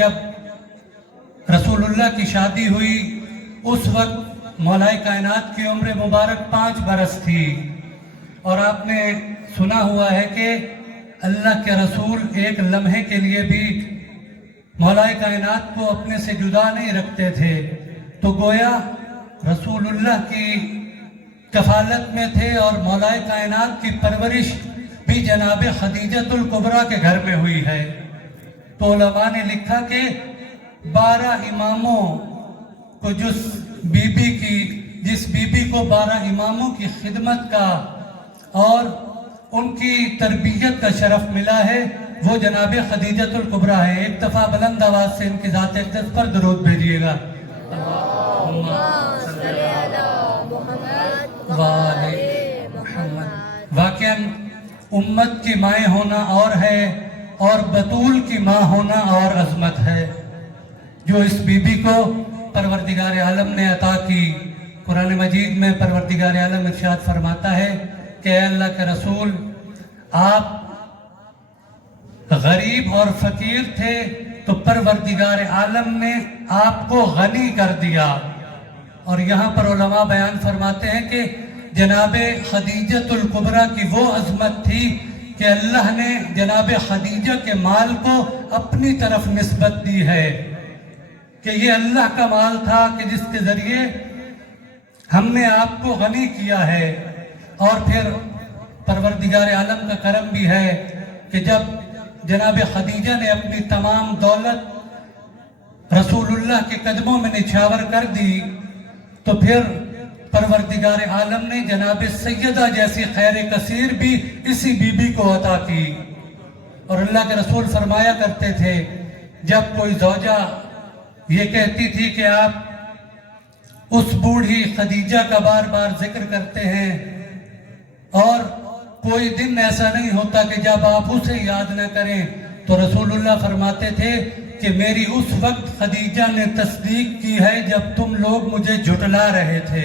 जब रसूलुल्लाह की शादी हुई उस वक्त मौलाए कायनात की उम्र मुबारक 5 बरस थी। और आपने सुना हुआ है कि अल्लाह के रसूल एक लम्हे के लिए भी मौलाए कायनात को अपने से जुदा नहीं रखते थे। तो गोया रसूलुल्लाह की कफालत में थे और मौलाए कायनात की परवरिश भी जनाब खदीजतुल कुबरा के घर में हुई है। तो उलमा ने लिखा कि 12 इमामों को जिस बीबी को 12 इमामों की खिदमत का और उनकी तरबियत का शरफ मिला है वो जनाब खदीजतुल कुबरा है। एक दफ़ा बुलंद आवाज से इनकी ज़ात अक़दस पर दुरूद भेजिएगा। वाक़िअन उम्मत की माएँ होना और है और बतूल की माँ होना और अज़मत है जो इस बीबी को परवरदिगार आलम ने अता की। कुरान मजीद में परवरदिगार आलम इरशाद फरमाता है कि अल्लाह के रसूल आप गरीब और फकीर थे तो परवरदिगार आलम ने आपको गनी कर दिया। और यहाँ पर उलमा बयान फरमाते हैं कि जनाबे खदीजतुल कुबरा की वो अजमत थी कि अल्लाह ने जनाबे खदीजा के माल को अपनी तरफ निस्बत दी है कि ये अल्लाह का माल था कि जिसके ज़रिए हमने आपको गनी किया है। और फिर परवरदिगार आलम का करम भी है कि जब जनाब खदीजा ने अपनी तमाम दौलत रसूलुल्लाह के कदमों में निछावर कर दी तो फिर परवरदिगार आलम ने जनाब सैयदा जैसी खैर कसीर भी इसी बीबी को अता की। और अल्लाह के रसूल फरमाया करते थे जब कोई ज़ौजा ये कहती थी कि आप उस बूढ़ी खदीजा का बार बार जिक्र करते हैं और कोई दिन ऐसा नहीं होता कि जब आप उसे याद न करें, तो रसूलुल्लाह फरमाते थे कि मेरी उस वक्त खदीजा ने तस्दीक की है जब तुम लोग मुझे झुटला रहे थे,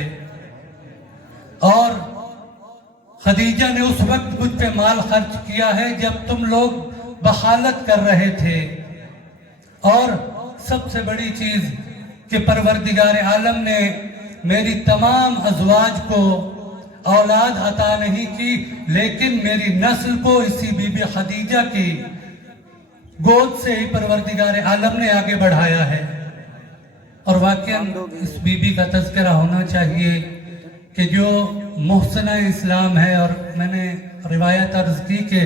और खदीजा ने उस वक्त मुझ पे माल खर्च किया है जब तुम लोग बखालत कर रहे थे। और सबसे बड़ी चीज कि परवरदिगार आलम ने मेरी तमाम अज़वाज को औलाद अता नहीं की, लेकिन मेरी नस्ल को इसी बीबी खदीजा की गोद से ही परवरदिगार आलम ने आगे बढ़ाया है। और वाकई इस बीबी का तज़किरा होना चाहिए कि जो मुहसना इस्लाम है। और मैंने रिवायत अर्ज की कि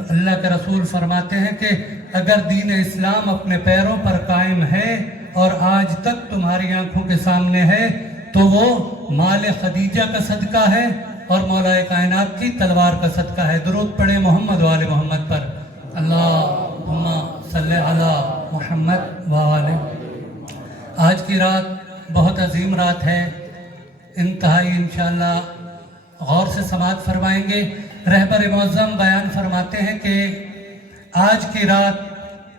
अल्लाह के रसूल फरमाते हैं कि अगर दीन इस्लाम अपने पैरों पर कायम है और आज तक तुम्हारी आंखों के सामने है तो वो माल खदीजा का सदका है और मौलाए कायनात की तलवार का सदका है। दुरूद पढ़े मोहम्मद वाले मोहम्मद पर, अल्लाहुम्मा सल्ले अला मोहम्मद वाले। आज की रात बहुत अजीम रात है, इंतहाई इंशाअल्लाह गौर से समाअत फरमाएंगे। रहबर मुअज़्ज़म बयान फरमाते हैं कि आज की रात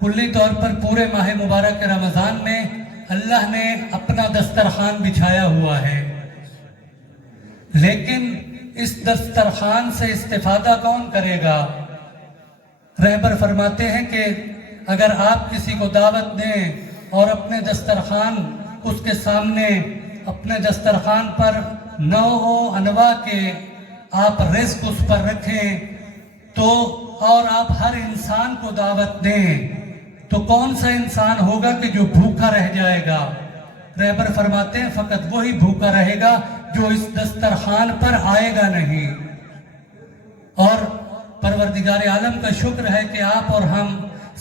कुल्ली तौर पर पूरे माह मुबारक रमज़ान में अल्लाह ने अपना दस्तरखान बिछाया हुआ है, लेकिन इस दस्तरखान से इस्तिफादा कौन करेगा? रहबर फरमाते हैं कि अगर आप किसी को दावत दें और अपने दस्तरखान उसके सामने अपने दस्तरखान पर नौ अनवा के आप रिज़्क़ उस पर रखें तो और आप हर इंसान को दावत दें तो कौन सा इंसान होगा कि जो भूखा रह जाएगा? रहबर फरमाते हैं फकत वही भूखा रहेगा जो इस दस्तरखान पर आएगा नहीं। और परवरदिगार आलम का शुक्र है कि आप और हम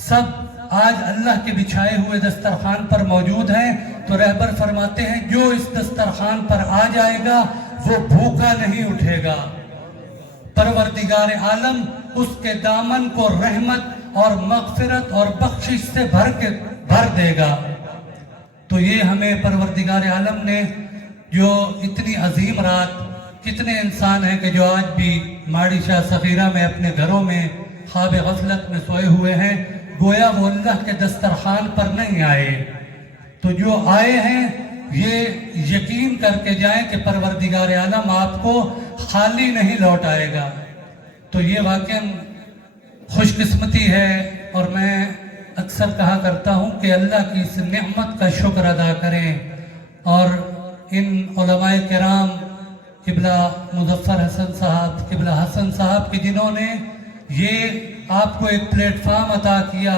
सब आज अल्लाह के बिछाए हुए दस्तरखान पर मौजूद हैं। तो रहबर फरमाते हैं जो इस दस्तरखान पर आ जाएगा वो भूखा नहीं उठेगा, परवरदिगार आलम उसके दामन को रहमत और मग़फ़िरत और बख्शिश से भर देगा। तो ये हमें परवरदिगार आलम ने जो इतनी अजीम रात, कितने इंसान हैं कि जो आज भी माड़ी शाह सफ़ीरा में अपने घरों में ख्वाब गफलत में सोए हुए हैं, गोया वो अल्लाह के दस्तरखान पर नहीं आए। तो जो आए हैं ये यकीन करके जाएं कि परवरदिगार आलम आपको खाली नहीं लौटाएगा। तो ये वाकई खुशकिस्मती है। और मैं अक्सर कहा करता हूँ कि अल्लाह की इस नेमत का शुक्र अदा करें और इन उलमाए किराम किबला मुजफ्फर हसन साहब, किबला हसन साहब के जिन्होंने ये आपको एक प्लेटफार्म अता किया,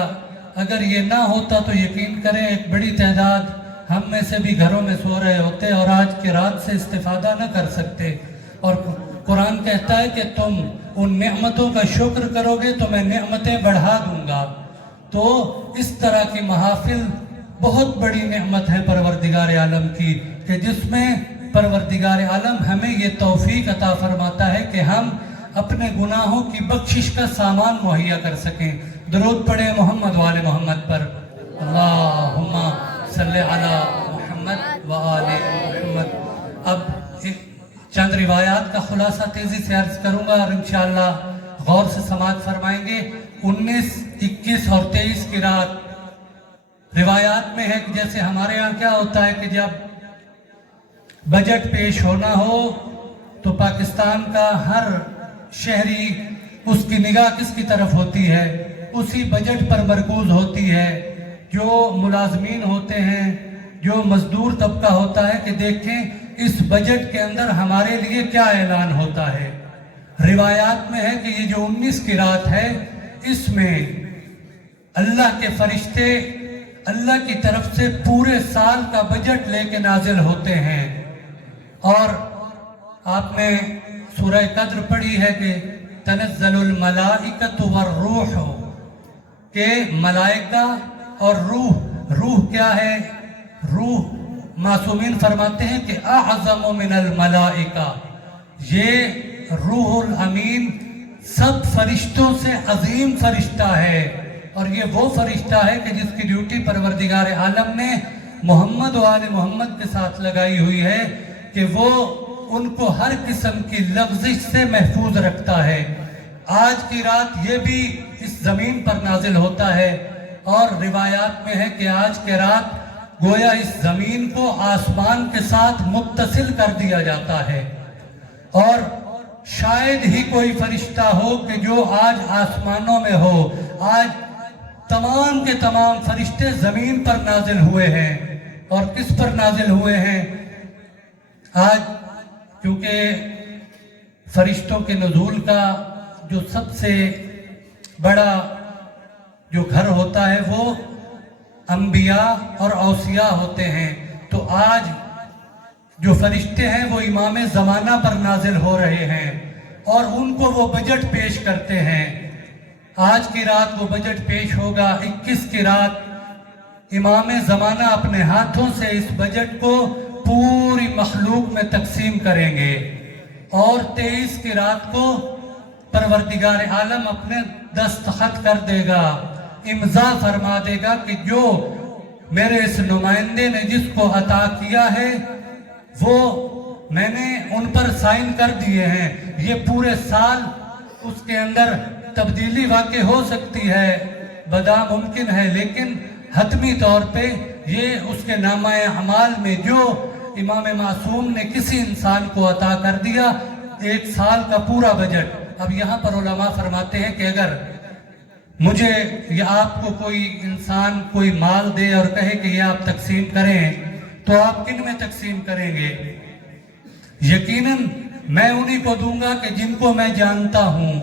अगर ये ना होता तो यकीन करें एक बड़ी तादाद हम में से भी घरों में सो रहे होते और आज की रात से इस्तिफादा न कर सकते। और कुरान कहता है कि तुम उन नेमतों का शुक्र करोगे तो मैं नेमतें बढ़ा दूंगा। तो इस तरह की महाफिल बहुत बड़ी नेमत है परवरदिगार आलम की, कि जिसमें परवरदिगार आलम हमें ये तौफीक अता फरमाता है कि हम अपने गुनाहों की बख्शिश का सामान मुहैया कर सकें। दरूद पढ़े मोहम्मद वाले मोहम्मद पर, अल्लाहुम्मा सल्ले अला मुहम्मद व आले मुहम्मद। अब चंद रिवायात का खुलासा तेजी से अर्ज करूंगा और इंशाअल्लाह गौर से समाअत फरमाएंगे। 19, 21 और 23 की रात रिवायात में है कि जैसे हमारे यहाँ क्या होता है कि जब बजट पेश होना हो तो पाकिस्तान का हर शहरी उसकी निगाह किसकी तरफ होती है, उसी बजट पर मरकूज होती है। जो मुलाजमीन होते हैं, जो मजदूर तबका होता है कि देखें इस बजट के अंदर हमारे लिए क्या ऐलान होता है। रिवायात में है कि ये जो 19 की रात है इसमें अल्लाह के फरिश्ते अल्लाह की तरफ से पूरे साल का बजट लेके नाजिल होते हैं। और आपने सूरह कद्र पढ़ी है कि तनज़्ज़लुल मलाइकतु वर्रूह, के मलाइका और रूह क्या है? रूह मासूमीन फरमाते हैं कि अअज़मु मिनल मलाइका, ये रूहुल अमीन सब फरिश्तों से अजीम फरिश्ता है। और ये वो फरिश्ता है कि जिसकी ड्यूटी परवरदिगार आलम ने मोहम्मद व आले मोहम्मद के साथ लगाई हुई है कि वो उनको हर किस्म की लफ्ज़िश से महफूज रखता है। आज की रात ये भी इस ज़मीन पर नाजिल होता है और रिवायात में है कि आज के रात गोया इस ज़मीन को आसमान के साथ मुत्तसिल कर दिया जाता है। और शायद ही कोई फरिश्ता हो कि जो आज आसमानों में हो। आज तमाम के तमाम फरिश्ते ज़मीन पर नाजिल हुए हैं। और किस पर नाजिल हुए हैं? आज क्योंकि फरिश्तों के नुज़ूल का जो सबसे बड़ा जो घर होता है वो अंबिया और औसिया होते हैं। तो आज जो फरिश्ते हैं वो इमाम ज़माना पर नाजिल हो रहे हैं और उनको वो बजट पेश करते हैं। आज की रात वो बजट पेश होगा। 21 की रात इमाम ज़माना अपने हाथों से इस बजट को पूरी मखलूक में तकसीम करेंगे। और 23 की रात को परवरदिगार आलम अपने दस्तखत कर देगा, इम्ज़ा फरमा देगा कि जो मेरे इस नुमाइंदे ने जिसको अता किया है वो मैंने उन पर साइन कर दिए हैं। ये पूरे साल उसके अंदर तब्दीली वाक़ई हो सकती है, बदा मुमकिन है, लेकिन हतमी तौर पे ये उसके नामाए अमाल में जो इमाम मासूम ने किसी इंसान को अता कर दिया, एक साल का पूरा बजट। अब यहाँ पर उलमा फरमाते हैं कि अगर मुझे या आपको कोई इंसान कोई माल दे और कहे कि ये आप तकसीम करें, तो आप किन में तकसीम करेंगे? यकीनन मैं उन्हीं को दूंगा कि जिनको मैं जानता हूँ,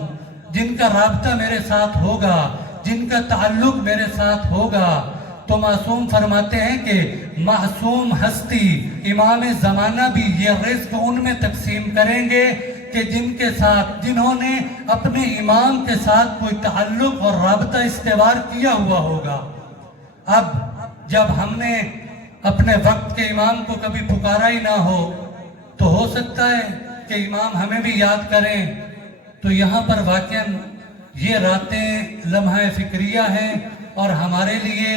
जिनका राब्ता मेरे साथ होगा, जिनका ताल्लुक मेरे साथ होगा। तो मासूम फरमाते हैं कि मासूम हस्ती इमाम ज़माना भी ये रिज़्क़ उनमें तकसीम करेंगे कि जिनके साथ जिन्होंने अपने इमाम के साथ कोई ताल्लुक और राब्ता इस्तेवार किया हुआ होगा। अब जब हमने अपने वक्त के इमाम को कभी पुकारा ही ना हो सकता है कि इमाम हमें भी याद करें। तो यहाँ पर वाक़ई ये रातें लम्हा फ़िक्रिया हैं और हमारे लिए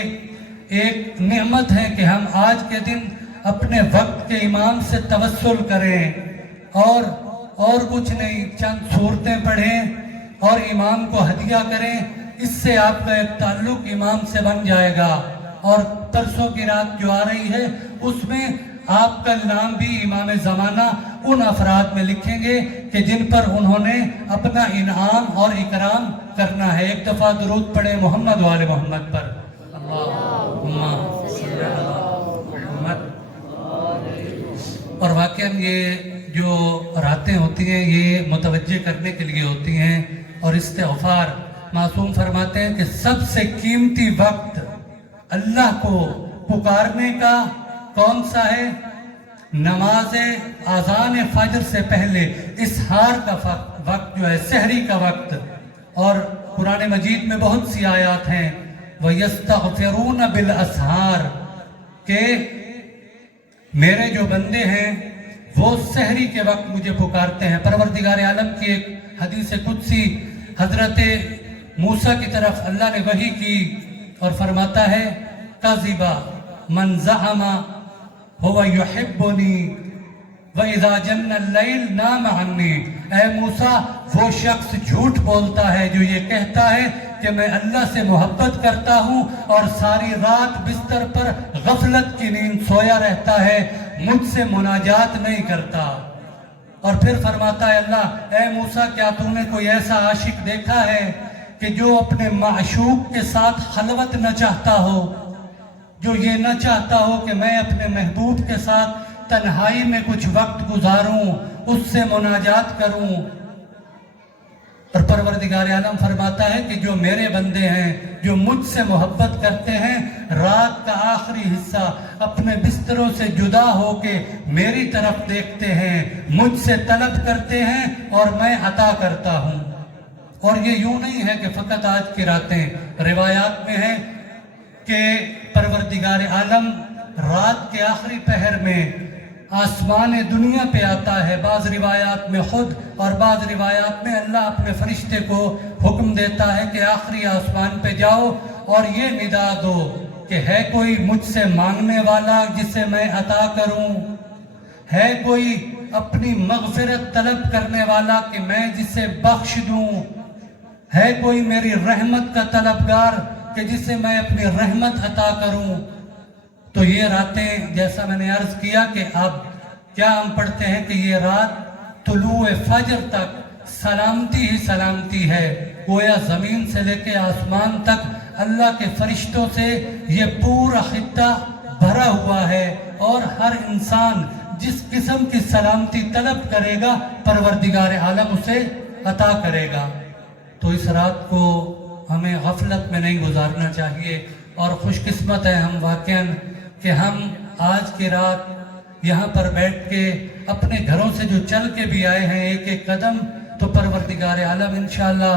एक नेमत है कि हम आज के दिन अपने वक्त के इमाम से तवस्सुल करें और कुछ नहीं, चंद सूरतें पढ़ें और इमाम को हदिया करें। इससे आपका एक ताल्लुक इमाम से बन जाएगा। और परसों की रात जो आ रही है उसमें आपका नाम भी इमाम ज़माना उन अफराद में लिखेंगे कि जिन पर उन्होंने अपना इनाम और इकराम करना है। एक दफ़ा दुरूद पढ़े मोहम्मद वाले मोहम्मद पर। अल्लाहुम्मा सल्ली अला मुहम्मद। और वाक़ई ये जो रातें होती हैं ये मुतवज्जे करने के लिए होती हैं और इस्तिग़फ़ार मासूम फरमाते हैं कि सबसे कीमती वक्त अल्लाह को पुकारने का कौन सा है? नमाज आज़ान फजर से पहले इसहार का वक्त जो है, सहरी का वक्त। और कुरान मजीद में बहुत सी आयत हैं, वयस्तग़फिरून बिल असहार, के मेरे जो बंदे हैं वो सहरी के वक्त मुझे पुकारते हैं। परवरदिगार आलम की एक हदीस कुदसी हजरत मूसा की तरफ अल्लाह ने वही की और फरमाता है, काज़िबा मन ज़अमा हुवा युहिब्बुनी व इज़ा जन्ना लैल नाम अन्नी। ऐ मूसा, वो शख्स झूठ बोलता है जो ये कहता है कि मैं अल्लाह से मोहब्बत करता हूँ और सारी रात बिस्तर पर गफलत की नींद सोया रहता है, मुझसे मुनाजात नहीं करता। और फिर फरमाता है अल्लाह, ऐ मूसा, क्या तूने कोई ऐसा आशिक देखा है कि जो अपने माशूक के साथ खलवत न चाहता हो, जो ये न चाहता हो कि मैं अपने महबूब के साथ तन्हाई में कुछ वक्त गुजारूं, उससे मुनाजात करूं। और परवरदिगार आलम फरमाता है कि जो मेरे बंदे हैं, जो मुझसे मोहब्बत करते हैं, रात का आखिरी हिस्सा अपने बिस्तरों से जुदा होके मेरी तरफ देखते हैं, मुझसे तलब करते हैं और मैं अता करता हूँ। और ये यूं नहीं है कि फ़कत आज की रातें, रिवायात में है कि परवरदिगार आलम रात के आखिरी पहर में आसमान दुनिया पे आता है, बाज़ रिवायात में खुद और बाज़ रिवायात में अल्लाह अपने फरिश्ते को हुक्म देता है कि आखिरी आसमान पे जाओ और ये निदा दो कि है कोई मुझसे मांगने वाला जिसे मैं अता करूं, है कोई अपनी मग़फ़िरत तलब करने वाला कि मैं जिसे बख्श दूं, है कोई मेरी रहमत का तलबगार कि जिसे मैं अपनी रहमत अता करूं। तो ये रातें, जैसा मैंने अर्ज किया कि अब क्या हम पढ़ते हैं कि ये रात तुलूए फजर तक सलामती ही सलामती है, गोया ज़मीन से लेके आसमान तक अल्लाह के फरिश्तों से ये पूरा खित्ता भरा हुआ है और हर इंसान जिस किस्म की सलामती तलब करेगा परवरदिगार आलम उसे अता करेगा। तो इस रात को हमें गफलत में नहीं गुजारना चाहिए और खुशकिस्मत है हम वाक़ई कि हम आज की रात यहाँ पर बैठ के अपने घरों से जो चल के भी आए हैं एक एक कदम, तो परवरदिगार आलम इंशाअल्लाह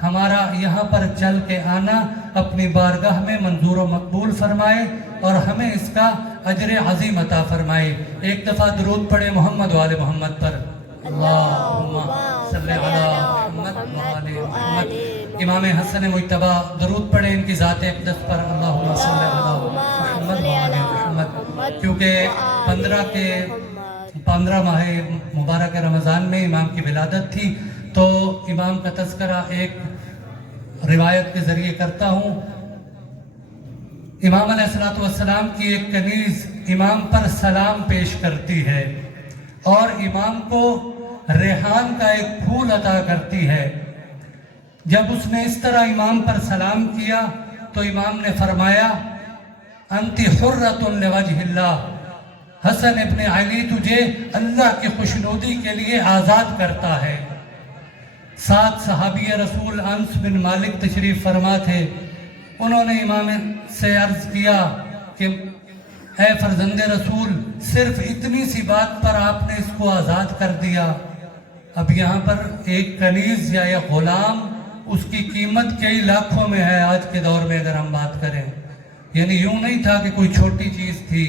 हमारा यहाँ पर चल के आना अपनी बारगाह में मंजूर व मकबूल फरमाए और हमें इसका अजर अज़ीम अता फरमाए। एक दफ़ा दुरूद पढ़े मोहम्मद वाले मोहम्मद पर, अल्लाहुम्मा सल्ली अला मुहम्मद व आले मुहम्मद। इमाम हसन मुज्तबा दुरूद पढ़े इनकी ज़ात अक़दस पर, अल्लाहुम्मा सल्ली अला मुहम्मद व आले मुहम्मद। क्योंकि 15 माह मुबारक रमज़ान में इमाम की विलादत थी, तो इमाम का तज़किरा एक रिवायत के ज़रिए करता हूँ। इमाम अलैहिस्सलातु वस्सलाम की एक कनीज़ इमाम पर सलाम पेश करती है और इमाम को रेहान का एक फूल अता करती है। जब उसने इस तरह इमाम पर सलाम किया तो इमाम ने फरमाया, अंति हुर्रतुन लिवजहिल्लाह, हसन इब्ने अली तुझे अल्लाह की खुशनुदी के लिए आज़ाद करता है। साथ सहाबी रसूल अनस बिन मालिक तशरीफ फरमा थे, उन्होंने इमाम से अर्ज किया कि ऐ फर्जंदे रसूल, सिर्फ इतनी सी बात पर आपने इसको आज़ाद कर दिया। अब यहाँ पर एक कनीज़ या एक ग़ुलाम, उसकी कीमत कई लाखों में है आज के दौर में अगर हम बात करें, यानी यूं नहीं था कि कोई छोटी चीज़ थी।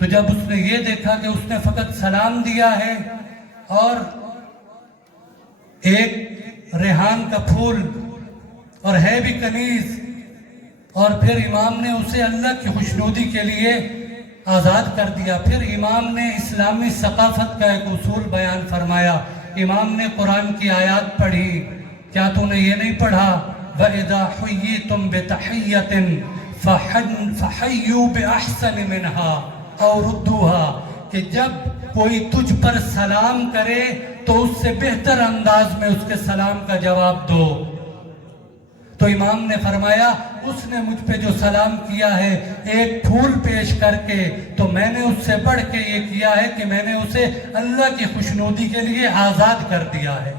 तो जब उसने ये देखा कि उसने फ़कत सलाम दिया है और एक रेहान का फूल और है भी कनीज़, और फिर इमाम ने उसे अल्लाह की खुशनुदी के लिए आज़ाद कर दिया। फिर इमाम ने इस्लामी सकाफ़त का एक उसूल बयान फरमाया। इमाम ने कुरान की आयत पढ़ी, क्या तूने ये नहीं पढ़ा, वइज़ा हुय्यितुम बितहिय्यतिन फहय्यू बिअहसन मिनहा औ रुद्दूहा, कि जब कोई तुझ पर सलाम करे तो उससे बेहतर अंदाज में उसके सलाम का जवाब दो। تو امام نے فرمایا اس نے مجھ پہ جو سلام کیا ہے ایک پھول پیش کر کے تو میں نے اس سے بڑھ کے یہ کیا ہے کہ میں نے اسے اللہ کی خوشنودی کے لیے آزاد کر دیا ہے۔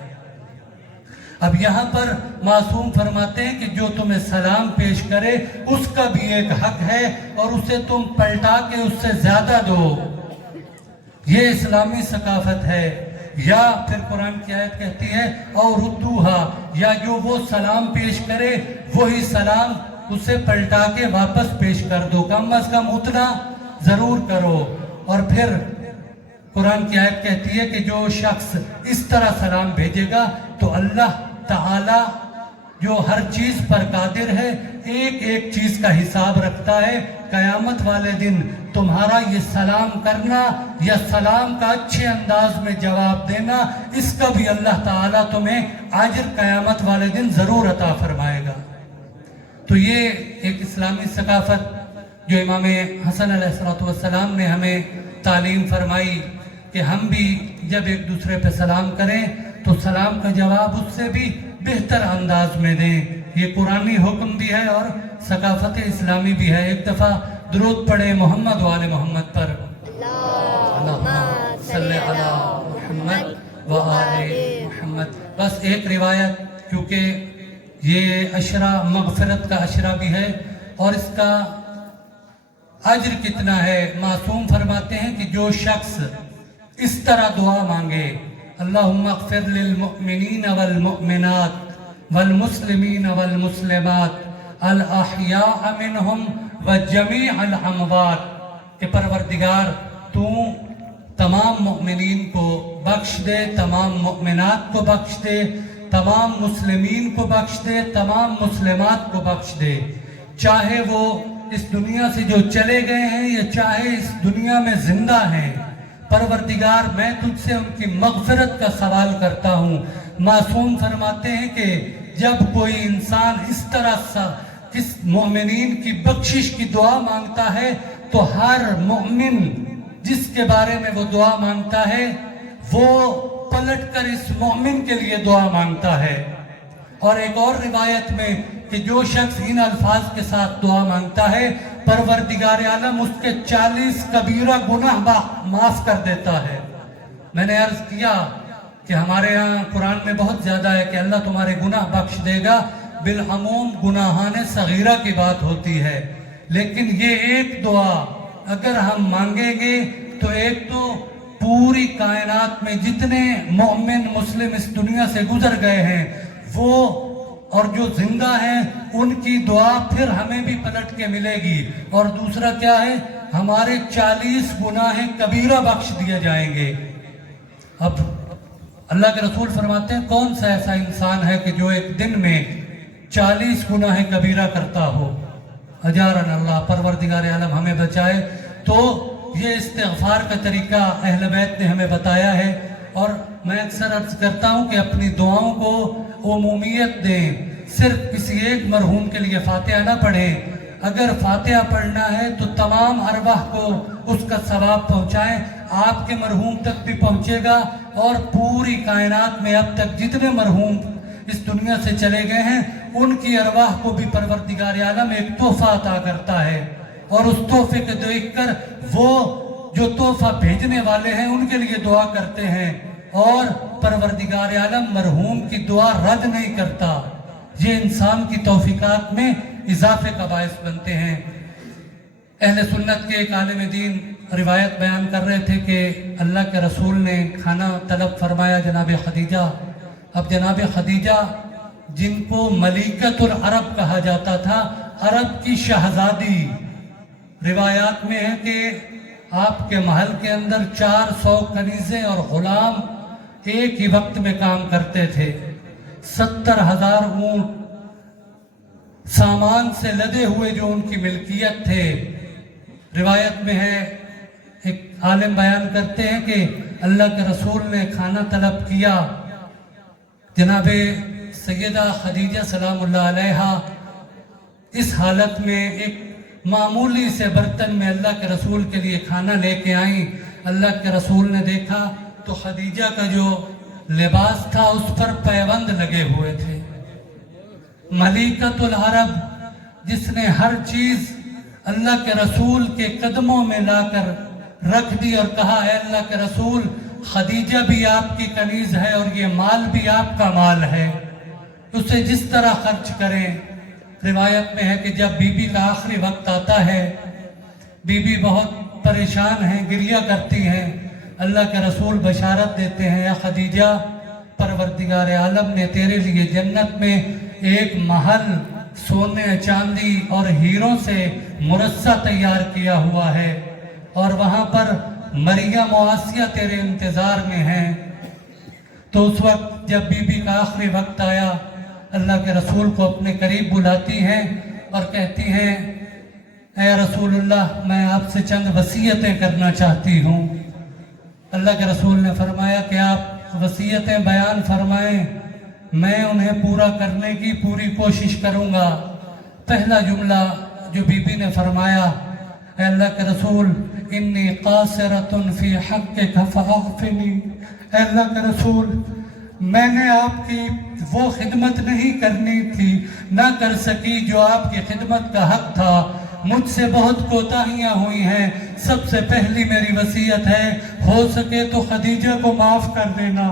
اب یہاں پر معصوم فرماتے ہیں کہ جو تمہیں سلام پیش کرے اس کا بھی ایک حق ہے اور اسے تم پلٹا کے اس سے زیادہ دو۔ یہ اسلامی ثقافت ہے۔ یا پھر قرآن کی آیت کہتی ہے اور ردوہا، یا جو وہ سلام پیش کرے وہی سلام اسے پلٹا کے واپس پیش کر دو، کم از کم اتنا ضرور کرو۔ اور پھر قرآن کی آیت کہتی ہے کہ جو شخص اس طرح سلام بھیجے گا تو اللہ تعالی جو ہر چیز پر قادر ہے، ایک ایک چیز کا حساب رکھتا ہے۔ قیامت والے دن تمہارا یہ سلام کرنا یا سلام کا اچھے انداز میں جواب دینا، اس کا بھی اللہ تعالیٰ تمہیں اجر قیامت والے دن ضرور عطا فرمائے گا۔ تو یہ ایک اسلامی ثقافت جو امام حسن علیہ السلام نے ہمیں تعلیم فرمائی کہ ہم بھی جب ایک دوسرے پہ سلام کریں تو سلام کا جواب اس سے بھی بہتر انداز میں دیں۔ یہ قرآنی حکم بھی ہے اور ثقافت اسلامی بھی ہے۔ ایک دفعہ درود پڑھے محمد و آل محمد پر، اللہم صلی علی محمد و آل محمد۔ بس ایک روایت، کیونکہ یہ عشرہ مغفرت کا عشرہ بھی ہے اور اس کا اجر کتنا ہے۔ معصوم فرماتے ہیں کہ جو شخص اس طرح دعا مانگے، اللہم اغفر للمؤمنین والمؤمنات والمسلمین والمسلمات الاحیاء منہم وجمیع الاموات، کہ پروردگار تو تمام مؤمنین کو بخش دے، تمام مؤمنات کو بخش دے، تمام مسلمین کو بخش دے، تمام مسلمات کو بخش دے، چاہے وہ اس دنیا سے جو چلے گئے ہیں یا چاہے اس دنیا میں زندہ ہیں۔ پروردگار میں تجھ سے ان کی مغفرت کا سوال کرتا ہوں۔ معصوم فرماتے ہیں کہ جب کوئی انسان اس طرح کس مومنین کی بخشش کی دعا مانگتا ہے تو ہر مومن جس کے بارے میں وہ دعا مانگتا ہے وہ پلٹ کر اس مومن کے لیے دعا مانگتا ہے۔ اور ایک اور روایت میں کہ جو شخص ان الفاظ کے ساتھ دعا مانگتا ہے پروردگار عالم اس کے 40 کبیرہ گناہ معاف کر دیتا ہے۔ میں نے عرض کیا کہ ہمارے ہاں قرآن میں بہت زیادہ ہے کہ اللہ تمہارے گناہ بخش دے گا، بالعموم گناہان صغیرہ کی بات ہوتی ہے، لیکن یہ ایک دعا اگر ہم مانگیں گے تو ایک تو پوری کائنات میں جتنے مومن مسلم اس دنیا سے گزر گئے ہیں وہ اور جو زندہ ہیں ان کی دعا پھر ہمیں بھی پلٹ کے ملے گی، اور دوسرا کیا ہے، ہمارے 40 گناہ کبیرہ بخش دیے جائیں گے۔ اب اللہ کے رسول فرماتے ہیں کون سا ایسا انسان ہے کہ جو ایک دن میں 40 گناہ کبیرہ کرتا ہو؟ اجارن اللہ، پروردگار عالم ہمیں بچائے۔ تو یہ استغفار کا طریقہ اہل بیت نے ہمیں بتایا ہے، اور میں اکثر عرض کرتا ہوں کہ اپنی دعاؤں کو عمومیت دیں، صرف کسی ایک مرحوم کے لیے فاتحہ نہ پڑھیں۔ اگر فاتحہ پڑھنا ہے تو تمام ارواح کو اس کا ثواب پہنچائیں، آپ کے مرحوم تک بھی پہنچے گا، اور پوری کائنات میں اب تک جتنے مرحوم اس دنیا سے چلے گئے ہیں ان کی ارواح کو بھی پروردگار عالم ایک تحفہ عطا کرتا ہے، اور اس تحفے کو دیکھ کر وہ جو تحفہ بھیجنے والے ہیں ان کے لیے دعا کرتے ہیں، اور پروردگار عالم مرحوم کی دعا رد نہیں کرتا۔ یہ انسان کی توفیقات میں اضافے کا باعث بنتے ہیں۔ اہل سنت کے ایک عالم دین روایت بیان کر رہے تھے کہ اللہ کے رسول نے کھانا طلب فرمایا جناب خدیجہ۔ اب جناب خدیجہ جن کو ملیکۃ العرب کہا جاتا تھا، عرب کی شہزادی، روایات میں ہے کہ آپ کے محل کے اندر 400 کنیزیں اور غلام ایک ہی وقت میں کام کرتے تھے، 70,000 اونٹ سامان سے لدے ہوئے جو ان کی ملکیت تھے۔ روایت میں ہے، ایک عالم بیان کرتے ہیں کہ اللہ کے رسول نے کھانا طلب کیا، جناب سیدہ خدیجہ سلام اللہ علیہا اس حالت میں ایک معمولی سے برتن میں اللہ کے رسول کے لیے کھانا لے کے آئیں۔ اللہ کے رسول نے دیکھا تو خدیجہ کا جو لباس تھا اس پر پیوند لگے ہوئے تھے۔ मलीकतुल अरब, जिसने हर चीज अल्लाह के रसूल के कदमों में लाकर रख दी और कहा है अल्लाह के रसूल, खदीजा भी आपकी कनीज है और ये माल भी आपका माल है, उसे जिस तरह खर्च करें। रिवायत में है कि जब बीबी का आखिरी वक्त आता है, बीबी बहुत परेशान है, गिरिया करती हैं, अल्लाह के रसूल बशारत देते हैं, या खदीजा, परवरदिगार आलम ने तेरे लिए जन्नत में एक महल सोने चांदी और हीरों से मुरस्सा तैयार किया हुआ है और वहाँ पर मरियम और आसिया तेरे इंतज़ार में हैं। तो उस वक्त जब बीबी का आखिरी वक्त आया, अल्लाह के रसूल को अपने करीब बुलाती हैं और कहती हैं, ऐ रसूलुल्लाह, मैं आपसे चंद वसीयतें करना चाहती हूँ। अल्लाह के रसूल ने फरमाया कि आप वसीयतें बयान फरमाएं, मैं उन्हें पूरा करने की पूरी कोशिश करूँगा। पहला जुमला जो बीबी ने फरमाया, ऐ अल्लाह के रसूल, इन्नी कासिरतुन फी हक़्क़िका फ़अग़फ़िनी, ऐ अल्लाह के रसूल, मैंने आपकी वो खिदमत नहीं करनी थी, ना कर सकी जो आपकी खिदमत का हक था, मुझसे बहुत कोताहियाँ हुई हैं। सबसे पहली मेरी वसीयत है, हो सके तो खदीजा को माफ़ कर देना।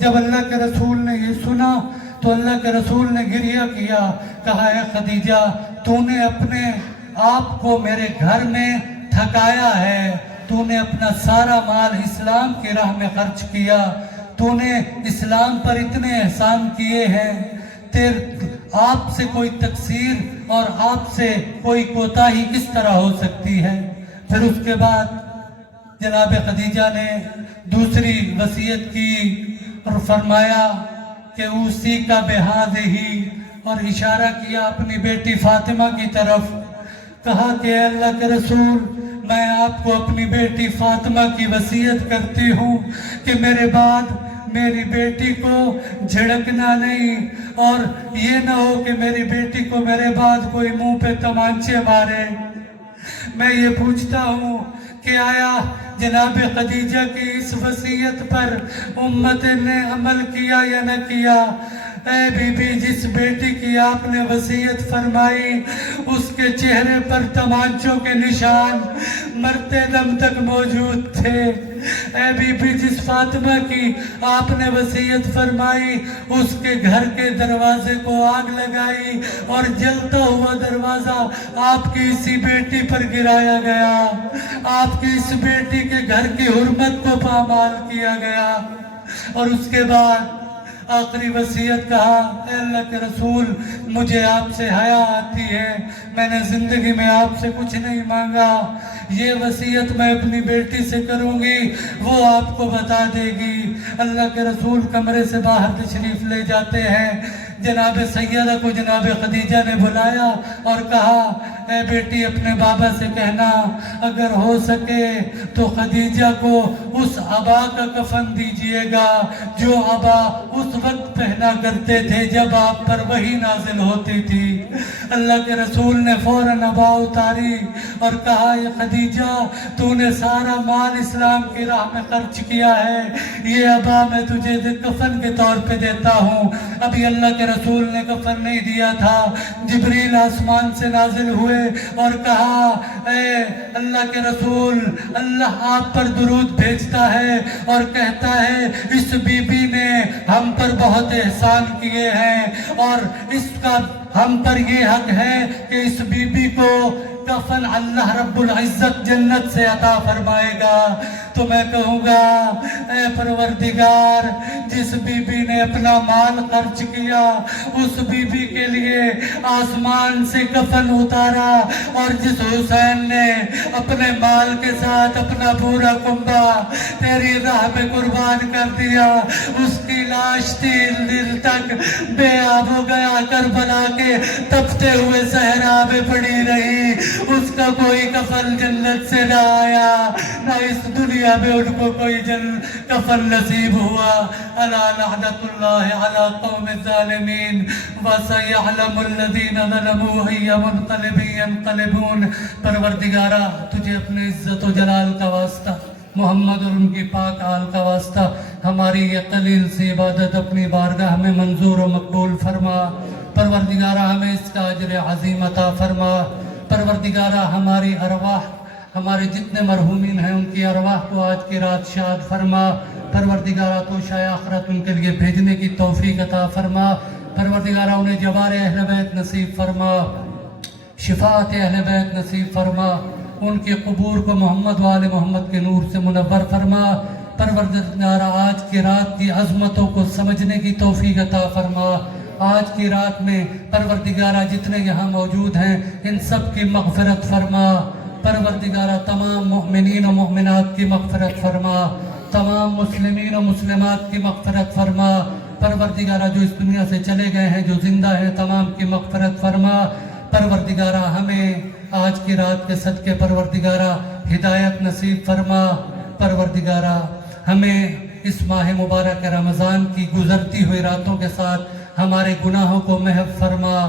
जब अल्लाह के रसूल ने ये सुना तो अल्लाह के रसूल ने गिरिया किया, कहा है खदीजा, तूने अपने आप को मेरे घर में थकाया है, तूने अपना सारा माल इस्लाम की राह में खर्च किया, तूने इस्लाम पर इतने एहसान किए हैं, आपसे कोई तकसीर और आपसे कोई कोताही किस तरह हो सकती है। फिर उसके बाद जनाब खदीजा ने दूसरी वसीयत की और फरमाया कि उसी का बेहाद ही, और इशारा किया अपनी बेटी फातिमा की तरफ, कहा कि अल्लाह के रसूल, मैं आपको अपनी बेटी फातिमा की वसीयत करती हूँ कि मेरे बाद मेरी बेटी को झिड़कना नहीं, और ये ना हो कि मेरी बेटी को मेरे बाद कोई मुंह पे तमांचे मारे। मैं ये पूछता हूँ कि आया जनाब खदीजा की इस वसीयत पर उम्मत ने अमल किया या न किया? ऐ बीबी, जिस बेटी की आपने वसीयत फरमाई उसके चेहरे पर तमांचों के निशान मरते दम तक मौजूद थे। ऐ बीबी, जिस फातिमा की आपने वसीयत फरमाई उसके घर के दरवाजे को आग लगाई और जलता हुआ दरवाजा आपकी इसी बेटी पर गिराया गया, आपकी इस बेटी के घर की हुर्मत को पामाल किया गया। और उसके बाद आखिरी वसीयत कहा, अल्लाह के रसूल, मुझे आपसे हया आती है, मैंने जिंदगी में आपसे कुछ नहीं मांगा, ये वसीयत मैं अपनी बेटी से करूंगी, वो आपको बता देगी। अल्लाह के रसूल कमरे से बाहर तशरीफ ले जाते हैं, जनाब सैयदा को जनाब खदीजा ने बुलाया और कहा, ऐ बेटी, अपने बाबा से कहना अगर हो सके तो खदीजा को उस अबा का कफन दीजिएगा जो अबा उस वक्त पहना करते थे जब आप पर वही नाजिल होती थी। अल्लाह के रसूल ने फौरन अबा उतारी और कहा, ये खदीजा, तूने सारा माल इस्लाम की राह में खर्च किया है, ये अबा मैं तुझे कफन के तौर पे देता हूँ। अभी अल्लाह के रसूल ने कफन नहीं दिया था, जिब्रील आसमान से नाजिल हुए और कहा, ऐ अल्लाह के रसूल, अल्लाह आप पर दुरूद भेजता है और कहता है इस बीबी ने हम पर बहुत एहसान किए हैं और इसका हम पर ये हक है कि इस बीबी को कफन अल्लाह रब्बुल इज्जत जन्नत से अता फरमाएगा। तो मैं कहूँगा, ऐ परवरदिगार, जिस बीबी ने अपना माल खर्च किया उस बीबी के लिए आसमान से कफन उतारा, और जिस हुसैन ने अपने माल के साथ अपना पूरा कुंबा तेरी राह में कुर्बान कर दिया, उसकी लाश 3 दिन तक बेआब हो गया, करबला के तपते हुए सहरा में पड़ी रही, उसका कोई कफन जन्नत से ना आया, ना इस दुनिया में उनको कोई कफन नसीब हुआ। अला लअनतुल्लाहि अला कौमिज़ ज़ालिमीन व सयअलमुल लज़ीना ज़लमू अय्या मुनक़लिबिन यनक़लिबून। परवरदिगारा, तुझे अपने इज्जत व जलाल का वास्ता, मोहम्मद और उनकी पाक आल का वास्ता, हमारी ये कलील सी इबादत अपनी बारगाह में मंजूर व मकबूल फरमा। परवरदिगारा हमें इसका अजर अज़ीम अता फरमा। परवरदिगारा हमारी अरवाह, हमारे जितने मरहूमीन हैं उनकी अरवाह को आज की रात शाद फरमा। परवरदिगारा तो शाय आखिरत उनके लिए भेजने की तौफीक अता फरमा। परवरदिगारा उन्हें जवार अहले बैत नसीब फरमा, शिफात अहले बैत नसीब फरमा। उनके कबूर को मोहम्मद वाले मोहम्मद के नूर से मुनव्वर फरमा। परवरदिगारा आज की रात की अज़मतों को समझने की तौफीक अता फरमा। आज की रात में परवरदिगारा जितने यहाँ मौजूद हैं इन सब की मग़फ़िरत फरमा। परवरदिगारा तमाम मुअमिनीन और मुअमिनात की मग़फ़िरत फरमा, तमाम मुस्लिमीन और मुस्लिमात की मग़फ़िरत फरमा। परवरदिगारा जो इस दुनिया से चले गए हैं, जो ज़िंदा हैं, तमाम की मग़फ़िरत फरमा। परवरदिगारा हमें आज की रात के सदक़े परवरदिगारा हिदायत नसीब फरमा। परवरदिगारा हमें इस माह मुबारक रमज़ान की गुज़रती हुई रातों के साथ हमारे गुनाहों को महफ़ फरमा।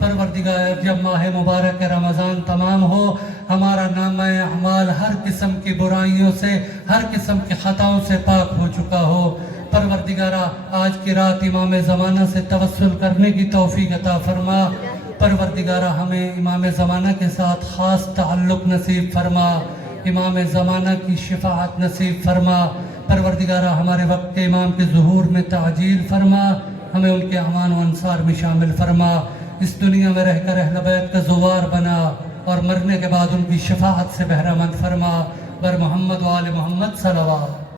परवरदिगार जब माह मुबारक रमज़ान तमाम हो, हमारा नामा अमाल हर किस्म की बुराइयों से, हर किस्म की ख़ताओं से पाक हो चुका हो। परवरदिगारा आज की रात इमाम ज़माना से तवस्सुल करने की तौफीक अता फरमा। परवरदिगारा हमें इमाम ज़माना के साथ ख़ास ताल्लुक़ नसीब फरमा, इमाम ज़माना की शिफ़ाअत नसीब फरमा। परवरदिगारा हमारे वक्त के इमाम के ज़ुहूर में ताजील फरमा, हमें उनके अमान व अंसार में शामिल फरमा। इस दुनिया में रहकर अहले बैत का ज़ुवार बना और मरने के बाद उनकी शिफ़ाअत से बहरामंद फरमा। बर मोहम्मद व आले मोहम्मद सल्लल्लाहु